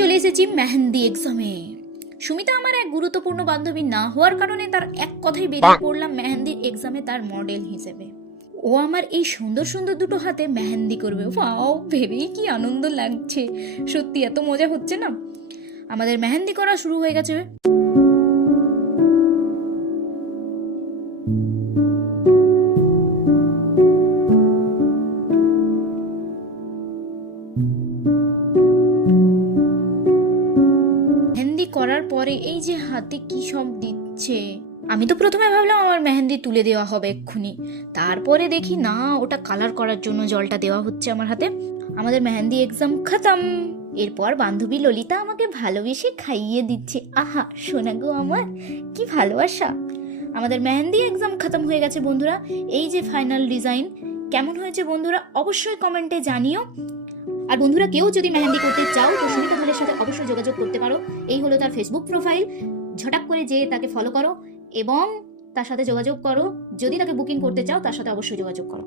চলে এসেছি মেহেন্দি এক্সামে। সুমিতা আমার এক গুরুত্বপূর্ণ বান্ধবী না হওয়ার কারণে তার এক কথাই বেরিয়ে পড়লাম মেহেন্দির এক্সামে তার মডেল হিসেবে। ও আমার এই সুন্দর সুন্দর দুটো হাতে মেহেন্দি করবে। ওয়াও, ভেবেই কি আনন্দ লাগছে, সত্যি এত মজা হচ্ছে না। আমাদের মেহেন্দি করা শুরু হয়ে গেছে। মেহেন্দি করার পরে এই যে হাতে কি সব দিচ্ছে, আমি তো প্রথমে ভাবলাম আমার মেহেন্দি তুলে দেওয়া হবে এক্ষুনি, তারপরে দেখি না, ওটা কালার করার জন্য জলটা দেওয়া হচ্ছে আমার হাতে। আমাদের মেহেন্দি এক্সাম খতম। এরপর বান্ধবী ললিতা আমাকে ভালোবেসে খাইয়ে দিচ্ছে। আহা সোনা গো আমার, কি ভালোবাসা। আমাদের মেহেন্দি এক্সাম খতম হয়ে গেছে বন্ধুরা। এই যে ফাইনাল ডিজাইন কেমন হয়েছে বন্ধুরা অবশ্যই কমেন্টে জানিও। আর বন্ধুরা, কেউ যদি মেহেন্দি করতে চাও তো সুমিতা ধলের সাথে অবশ্যই যোগাযোগ করতে পারো। এই হলো তার ফেসবুক প্রোফাইল, ঝটাক করে যেয়ে তাকে ফলো করো এবং তার সাথে যোগাযোগ করো। যদি তাকে বুকিং করতে চাও তার সাথে অবশ্যই যোগাযোগ করো।